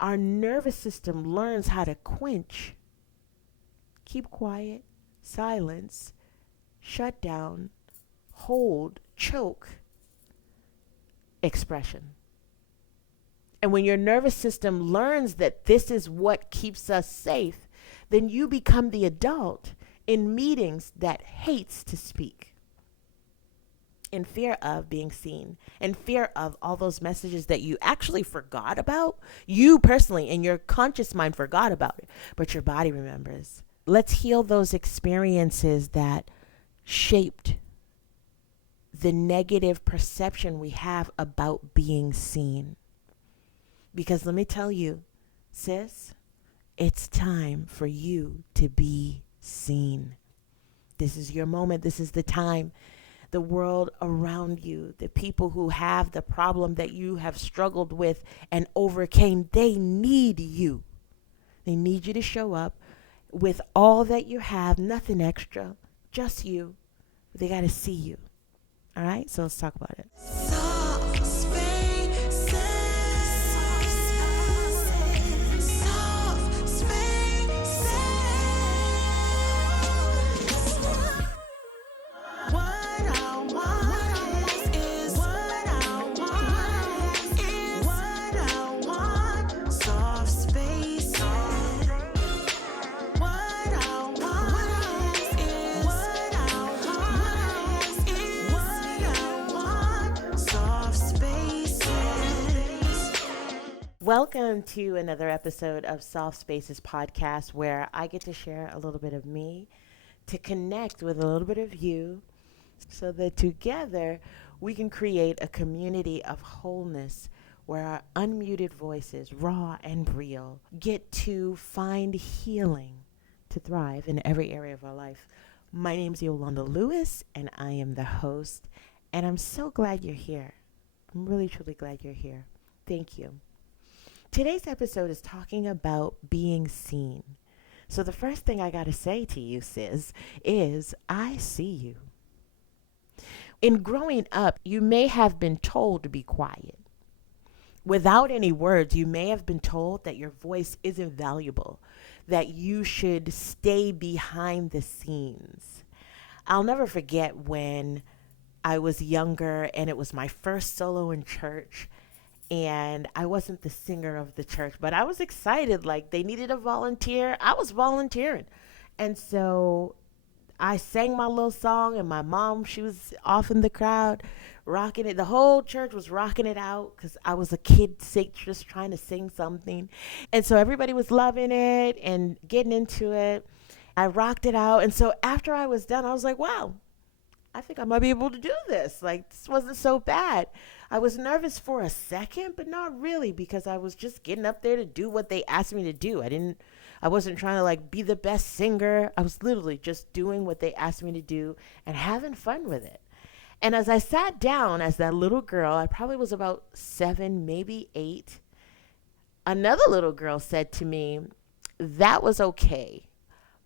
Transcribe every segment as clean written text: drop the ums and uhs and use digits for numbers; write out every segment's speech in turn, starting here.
Our nervous system learns how to quench, keep quiet, silence, shut down, hold, choke expression. And when your nervous system learns that this is what keeps us safe, then you become the adult in meetings that hates to speak, in fear of being seen, in fear of all those messages that you actually forgot about. You personally, in your conscious mind, forgot about it, but your body remembers. Let's heal those experiences that shaped the negative perception we have about being seen. Because let me tell you, sis, it's time for you to be seen. This is your moment. This is the time. The world around you, the people who have the problem that you have struggled with and overcame, they need you. They need you to show up with all that you have, nothing extra, just you. They got to see you. All right, so let's talk about it. Soft spaces. Soft spaces. What I want is what I want is what I want. Soft spaces. What I want is what I want is what I want. Soft spaces. Welcome to another episode of Soft Spaces podcast, where I get to share a little bit of me to connect with a little bit of you, so that together we can create a community of wholeness where our unmuted voices, raw and real, get to find healing to thrive in every area of our life. My name's Yolanda Lewis, and I am the host, and I'm so glad you're here. I'm really, truly glad you're here. Thank you. Today's episode is talking about being seen. So the first thing I got to say to you, sis, is I see you. In growing up, you may have been told to be quiet. Without any words, you may have been told that your voice isn't valuable, that you should stay behind the scenes. I'll never forget when I was younger and it was my first solo in church, and I wasn't the singer of the church, but I was excited. Like, they needed a volunteer. I was volunteering. And so I sang my little song, and my mom, she was off in the crowd rocking it. The whole church was rocking it out because I was a kid just trying to sing something. And so everybody was loving it and getting into it. I rocked it out. And so after I was done, I was like, wow, I think I might be able to do this. Like, this wasn't so bad. I was nervous for a second, but not really, because I was just getting up there to do what they asked me to do. I wasn't trying to like be the best singer. I was literally just doing what they asked me to do and having fun with it. And as I sat down as that little girl, I probably was about 7, maybe 8, another little girl said to me, "That was okay,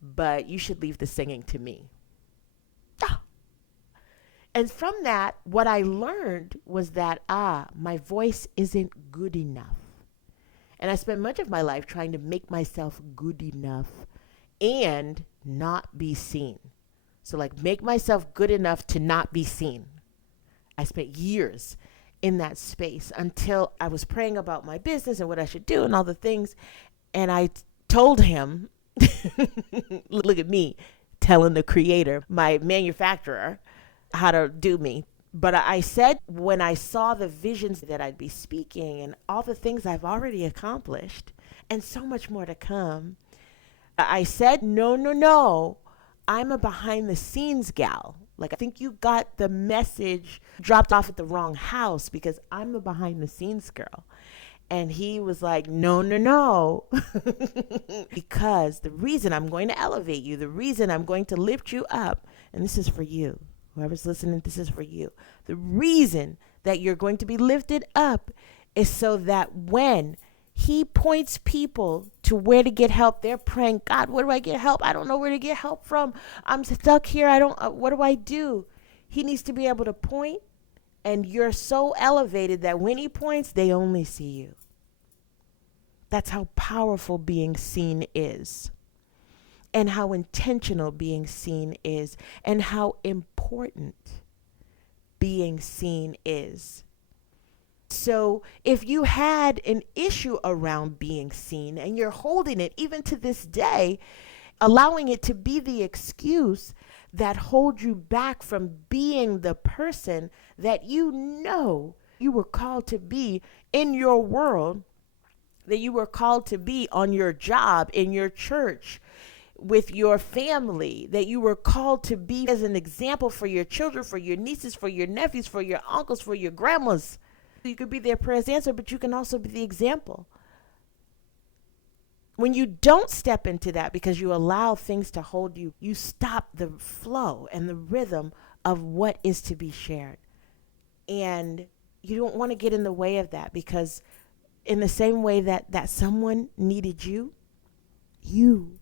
but you should leave the singing to me." And from that, what I learned was that, my voice isn't good enough. And I spent much of my life trying to make myself good enough and not be seen. So like, make myself good enough to not be seen. I spent years in that space until I was praying about my business and what I should do and all the things. And I told him, look at me telling the creator, my manufacturer, how to do me. But I said, when I saw the visions that I'd be speaking and all the things I've already accomplished and so much more to come, I said, no, I'm a behind the scenes gal. Like, I think you got the message dropped off at the wrong house, because I'm a behind the scenes girl. And he was like, no. Because the reason I'm going to elevate you, the reason I'm going to lift you up, and this is for you. Whoever's listening, this is for you. The reason that you're going to be lifted up is so that when he points people to where to get help, they're praying, God, where do I get help? I don't know where to get help from. I'm stuck here. What do I do? He needs to be able to point, and you're so elevated that when he points, they only see you. That's how powerful being seen is, and how intentional being seen is, and how important being seen is. So if you had an issue around being seen and you're holding it even to this day, allowing it to be the excuse that holds you back from being the person that you know you were called to be in your world, that you were called to be on your job, in your church, with your family, that you were called to be as an example for your children, for your nieces, for your nephews, for your uncles, for your grandmas. You could be their prayers answered, but you can also be the example. When you don't step into that because you allow things to hold you, you stop the flow and the rhythm of what is to be shared. And you don't want to get in the way of that, because in the same way that someone needed you, you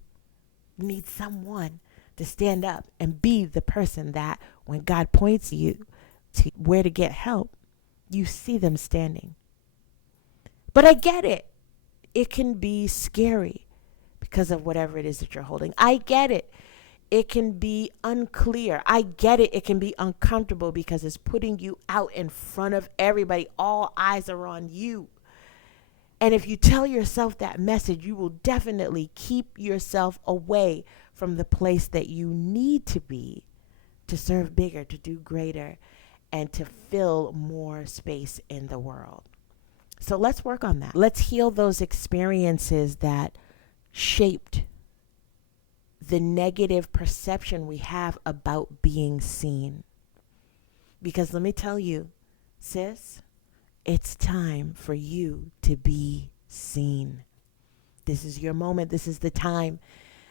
need someone to stand up and be the person that when God points you to where to get help, you see them standing. But I get it. It can be scary because of whatever it is that you're holding. I get it. It can be unclear. I get it. It can be uncomfortable because it's putting you out in front of everybody. All eyes are on you. And if you tell yourself that message, you will definitely keep yourself away from the place that you need to be to serve bigger, to do greater, and to fill more space in the world. So let's work on that. Let's heal those experiences that shaped the negative perception we have about being seen. Because let me tell you, sis, it's time for you to be seen. This is your moment. This is the time.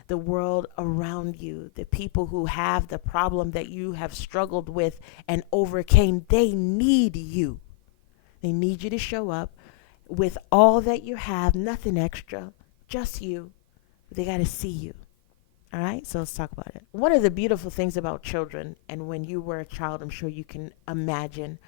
The world around you, the people who have the problem that you have struggled with and overcame, they need you. They need you to show up with all that you have, nothing extra, just you. They got to see you. All right, so let's talk about it. One of the beautiful things about children, and when you were a child, I'm sure you can imagine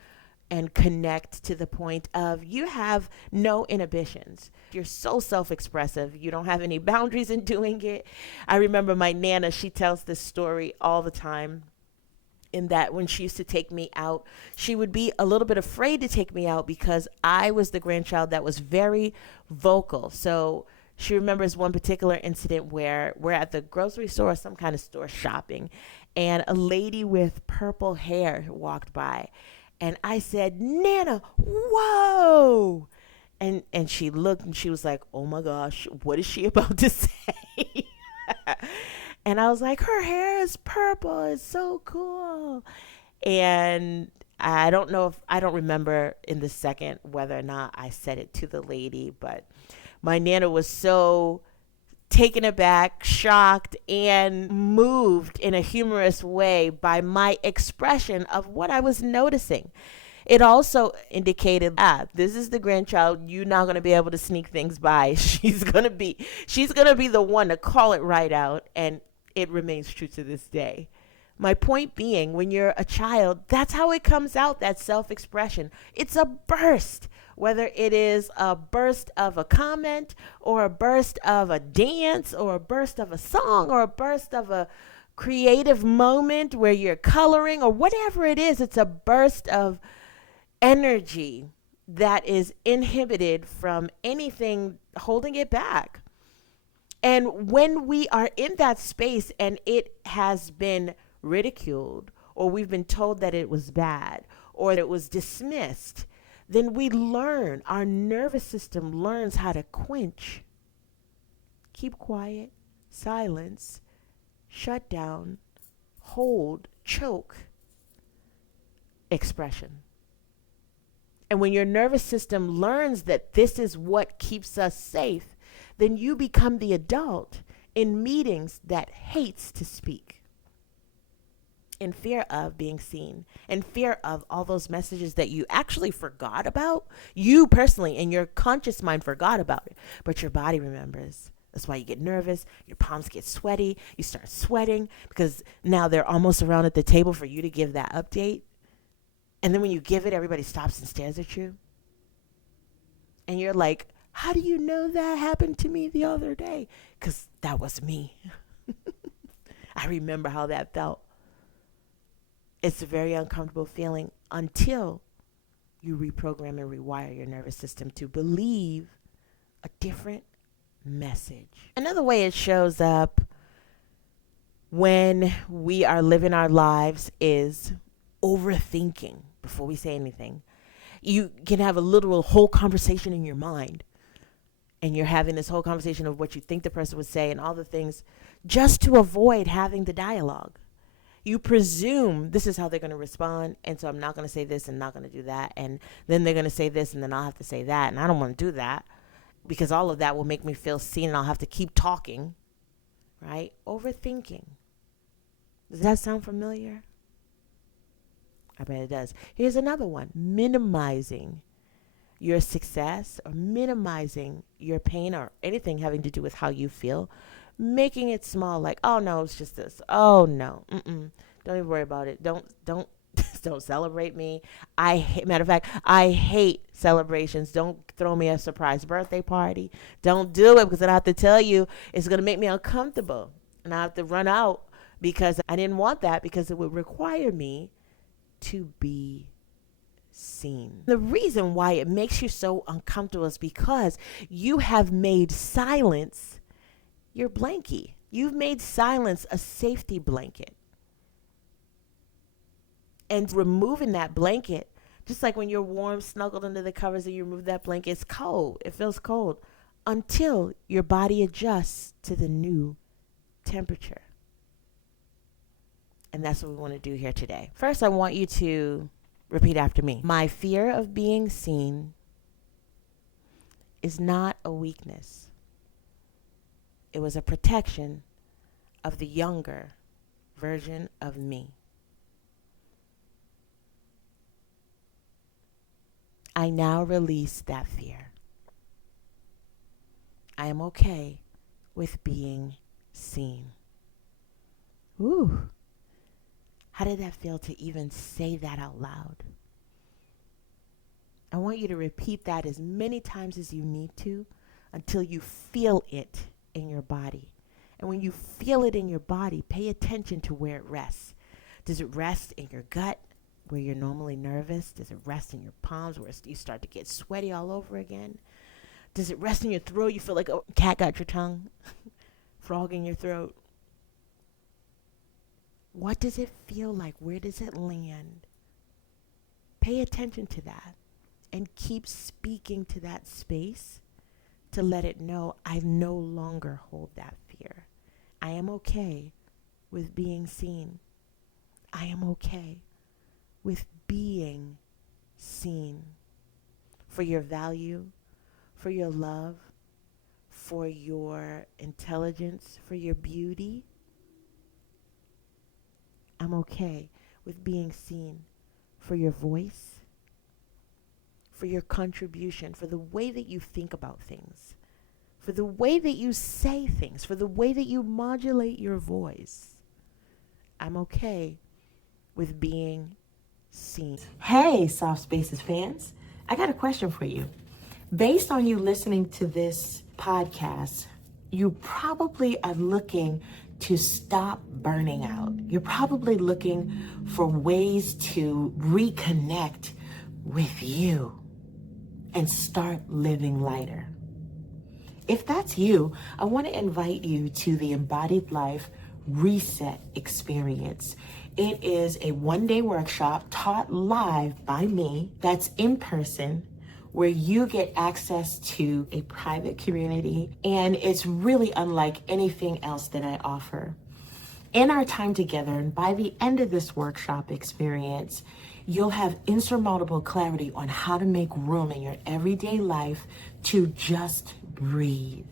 and connect to the point of you have no inhibitions. You're so self-expressive. You don't have any boundaries in doing it. I remember my Nana, she tells this story all the time, in that when she used to take me out, she would be a little bit afraid to take me out because I was the grandchild that was very vocal. So she remembers one particular incident where we're at the grocery store or some kind of store shopping, and a lady with purple hair walked by. And I said, Nana, whoa. And she looked and she was like, oh my gosh, what is she about to say? And I was like, her hair is purple. It's so cool. And I don't remember in the second whether or not I said it to the lady, but my Nana was so taken aback, shocked, and moved in a humorous way by my expression of what I was noticing. It also indicated, this is the grandchild. You're not going to be able to sneak things by. She's going to be the one to call it right out. And it remains true to this day. My point being, when you're a child, that's how it comes out, that self-expression. It's a burst, whether it is a burst of a comment or a burst of a dance or a burst of a song or a burst of a creative moment where you're coloring or whatever it is. It's a burst of energy that is inhibited from anything holding it back. And when we are in that space and it has been ridiculed, or we've been told that it was bad, or that it was dismissed, then we learn, our nervous system learns how to quench, keep quiet, silence, shut down, hold, choke expression. And when your nervous system learns that this is what keeps us safe, then you become the adult in meetings that hates to speak, in fear of being seen, in fear of all those messages that you actually forgot about. You personally, in your conscious mind, forgot about it, but your body remembers. That's why you get nervous. Your palms get sweaty. You start sweating because now they're almost around at the table for you to give that update. And then when you give it, everybody stops and stares at you. And you're like, How do you know that happened to me the other day? Because that was me. I remember how that felt. It's a very uncomfortable feeling until you reprogram and rewire your nervous system to believe a different message. Another way it shows up when we are living our lives is overthinking before we say anything. You can have a literal whole conversation in your mind, and you're having this whole conversation of what you think the person would say and all the things just to avoid having the dialogue. You presume this is how they're going to respond, and so I'm not going to say this and not going to do that, and then they're going to say this and then I'll have to say that, and I don't want to do that because all of that will make me feel seen and I'll have to keep talking, right? Overthinking. Does that sound familiar? I bet it does. Here's another one. Minimizing your success or minimizing your pain or anything having to do with how you feel. Making it small, like, oh no, it's just this. Oh no, don't even worry about it. Don't don't celebrate me. Matter of fact, I hate celebrations. Don't throw me a surprise birthday party. Don't do it because then I have to tell you it's gonna make me uncomfortable, and I have to run out because I didn't want that because it would require me to be seen. The reason why it makes you so uncomfortable is because you have made silence your blankie. You've made silence a safety blanket. And removing that blanket, just like when you're warm, snuggled under the covers and you remove that blanket, it's cold. It feels cold until your body adjusts to the new temperature. And that's what we want to do here today. First, I want you to repeat after me. My fear of being seen is not a weakness. It was a protection of the younger version of me. I now release that fear. I am okay with being seen. Ooh. How did that feel to even say that out loud? I want you to repeat that as many times as you need to until you feel it in your body. And when you feel it in your body, pay attention to where it rests. Does it rest in your gut where you're normally nervous? Does it rest in your palms where you start to get sweaty all over again? Does it rest in your throat? You feel like a cat got your tongue, frog in your throat. What does it feel like? Where does it land? Pay attention to that and keep speaking to that space to let it know I no longer hold that fear. I am okay with being seen. I am okay with being seen for your value, for your love, for your intelligence, for your beauty. I'm okay with being seen for your voice, for your contribution, for the way that you think about things, for the way that you say things, for the way that you modulate your voice. I'm okay with being seen. Hey, Soft Spaces fans, I got a question for you. Based on you listening to this podcast, you probably are looking to stop burning out. You're probably looking for ways to reconnect with you and start living lighter. If that's you, I want to invite you to the Embodied Life Reset Experience. It is a one-day workshop taught live by me that's in person, where you get access to a private community, and it's really unlike anything else that I offer. In our time together, and by the end of this workshop experience, you'll have insurmountable clarity on how to make room in your everyday life to just breathe,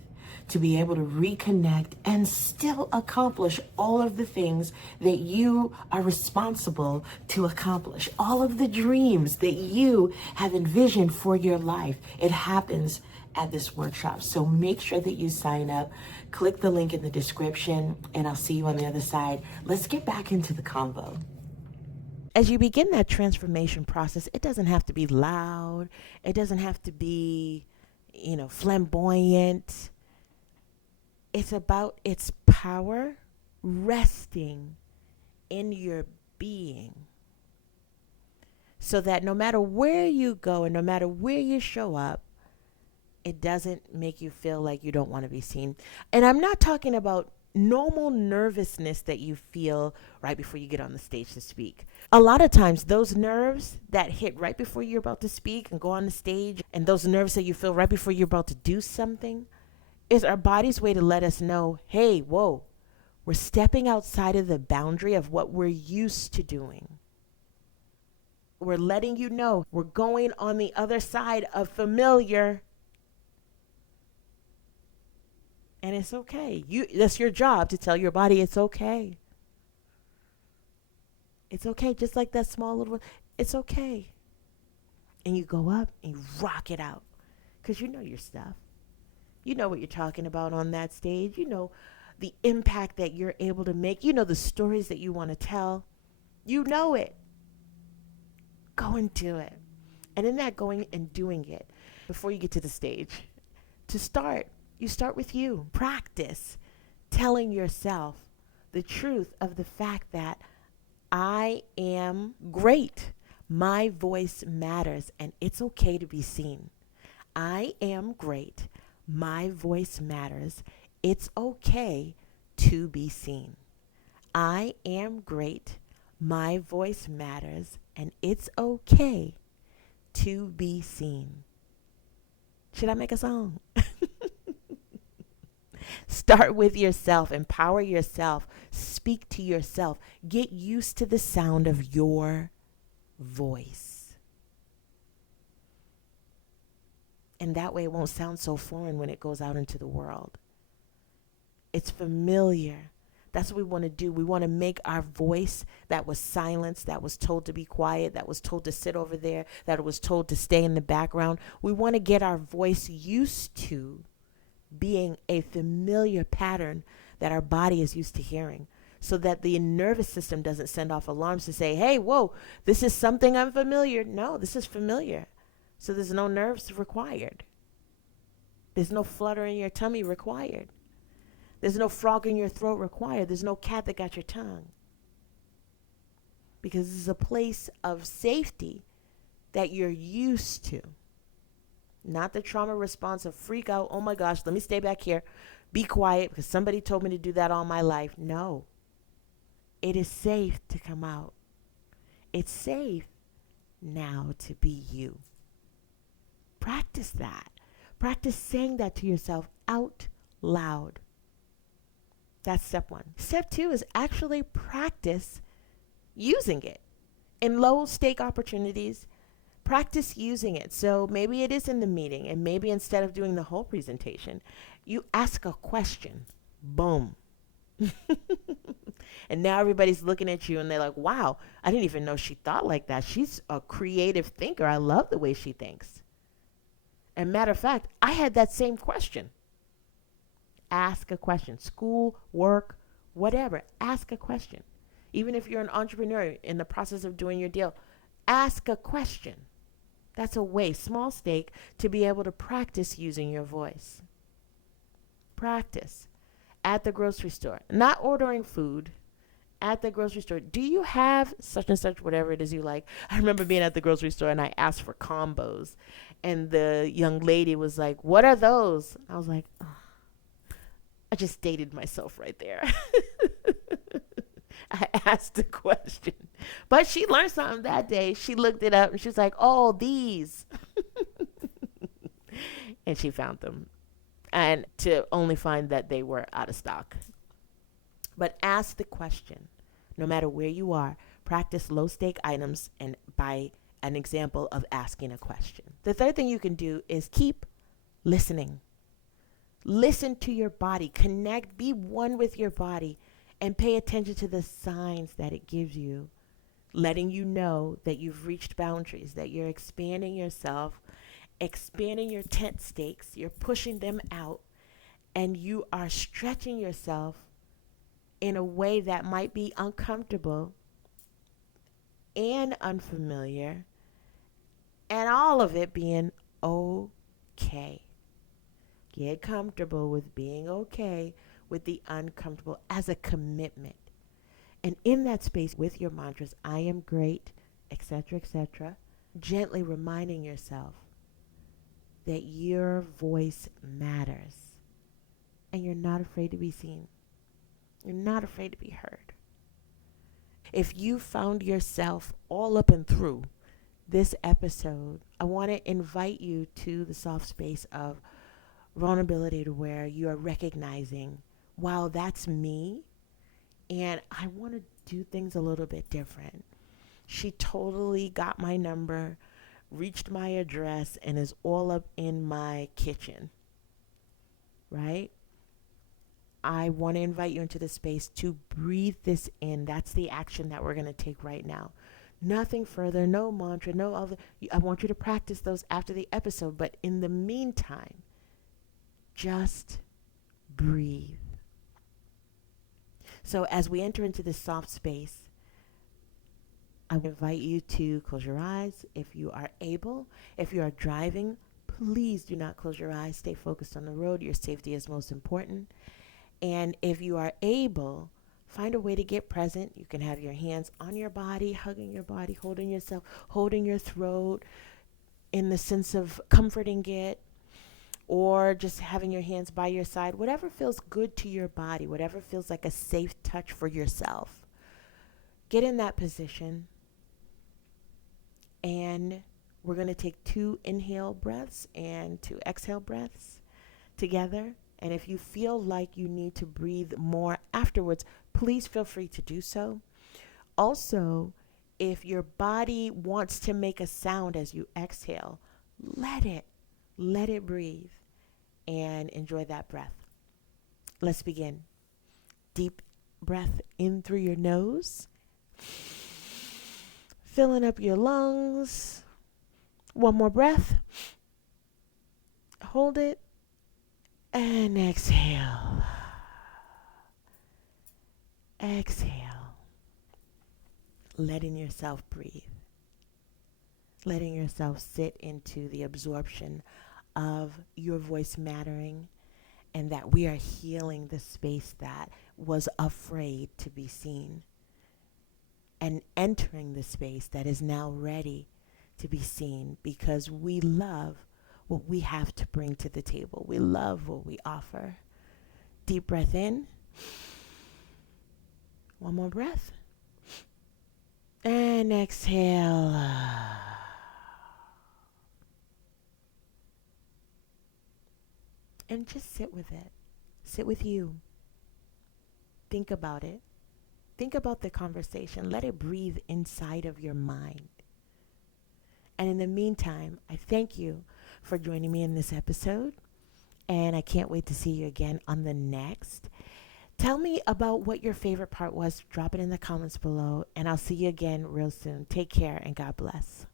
to be able to reconnect and still accomplish all of the things that you are responsible to accomplish, all of the dreams that you have envisioned for your life. It happens at this workshop. So make sure that you sign up, click the link in the description, and I'll see you on the other side. Let's get back into the convo. As you begin that transformation process, it doesn't have to be loud. It doesn't have to be, flamboyant. It's about its power resting in your being, so that no matter where you go and no matter where you show up, it doesn't make you feel like you don't want to be seen. And I'm not talking about normal nervousness that you feel right before you get on the stage to speak. A lot of times, those nerves that hit right before you're about to speak and go on the stage, and those nerves that you feel right before you're about to do something, is our body's way to let us know, hey, whoa, we're stepping outside of the boundary of what we're used to doing. We're letting you know we're going on the other side of familiar. And it's okay. That's your job, to tell your body it's okay. It's okay. Just like that small little, it's okay. And you go up and you rock it out. Because you know your stuff. You know what you're talking about on that stage. You know the impact that you're able to make. You know the stories that you want to tell. You know it. Go and do it. And in that going and doing it, before you get to the stage, to start, you start with you. Practice telling yourself the truth of the fact that I am great. My voice matters, and it's okay to be seen. I am great. My voice matters. It's okay to be seen. I am great. My voice matters, and it's okay to be seen. Should I make a song? Start with yourself. Empower yourself. Speak to yourself. Get used to the sound of your voice. And that way it won't sound so foreign when it goes out into the world. It's familiar. That's what we want to do. We want to make our voice that was silenced, that was told to be quiet, that was told to sit over there, that was told to stay in the background. We want to get our voice used to being a familiar pattern that our body is used to hearing, so that the nervous system doesn't send off alarms to say, hey, whoa, this is something unfamiliar. No, this is familiar. So there's no nerves required. There's no flutter in your tummy required. There's no frog in your throat required. There's no cat that got your tongue. Because this is a place of safety that you're used to. Not the trauma response of freak out, oh my gosh, let me stay back here, be quiet because somebody told me to do that all my life. No. It is safe to come out. It's safe now to be you. Practice that. Practice saying that to yourself out loud. That's step one. Step two is actually practice using it in low stake opportunities. Practice using it. So maybe it is in the meeting, and maybe instead of doing the whole presentation, you ask a question. Boom. And now everybody's looking at you and they're like, wow, I didn't even know she thought like that. She's a creative thinker. I love the way she thinks. And matter of fact, I had that same question. Ask a question. School, work, whatever. Ask a question. Even if you're an entrepreneur in the process of doing your deal, ask a question. That's a way, small stake, to be able to practice using your voice. Practice. At the grocery store. Not ordering food. At the grocery store. Do you have such and such, whatever it is you like? I remember being at the grocery store and I asked for combos. And the young lady was like, what are those? I was like, oh, I just dated myself right there. I asked the question. But she learned something that day. She looked it up and she was like, oh, these. And she found them. And to only find that they were out of stock. But ask the question. No matter where you are, practice low stake items and by an example of asking a question. The third thing you can do is keep listening. Listen to your body. Connect. Be one with your body. And pay attention to the signs that it gives you, letting you know that you've reached boundaries, that you're expanding yourself, expanding your tent stakes, you're pushing them out, and you are stretching yourself in a way that might be uncomfortable and unfamiliar, and all of it being okay. Get comfortable with being okay with the uncomfortable as a commitment. And in that space with your mantras, I am great, etc., etc., gently reminding yourself that your voice matters and you're not afraid to be seen. You're not afraid to be heard. If you found yourself all up and through this episode, I want to invite you to the soft space of vulnerability, to where you are recognizing, wow, that's me, and I want to do things a little bit different. She totally got my number, reached my address, and is all up in my kitchen, right? I want to invite you into the space to breathe this in. That's the action that we're going to take right now. Nothing further, no mantra, no other. I want you to practice those after the episode, but in the meantime, just breathe. So as we enter into this soft space, I invite you to close your eyes if you are able. If you are driving, please do not close your eyes. Stay focused on the road. Your safety is most important. And if you are able, find a way to get present. You can have your hands on your body, hugging your body, holding yourself, holding your throat in the sense of comforting it, or just having your hands by your side, whatever feels good to your body, whatever feels like a safe touch for yourself. Get in that position, and we're going to take 2 inhale breaths and 2 exhale breaths together. And if you feel like you need to breathe more afterwards, please feel free to do so. Also, if your body wants to make a sound as you exhale, let it breathe and enjoy that breath. Let's begin. Deep breath in through your nose, filling up your lungs. One more breath. Hold it and exhale. Exhale. Letting yourself breathe. Letting yourself sit into the absorption of your voice mattering, and that we are healing the space that was afraid to be seen, and entering the space that is now ready to be seen, because we love what we have to bring to the table. We love what we offer. Deep breath in. One more breath. And exhale. And just sit with it. Sit with you. Think about it. Think about the conversation. Let it breathe inside of your mind. And in the meantime, I thank you for joining me in this episode. And I can't wait to see you again on the next. Tell me about what your favorite part was. Drop it in the comments below. And I'll see you again real soon. Take care and God bless.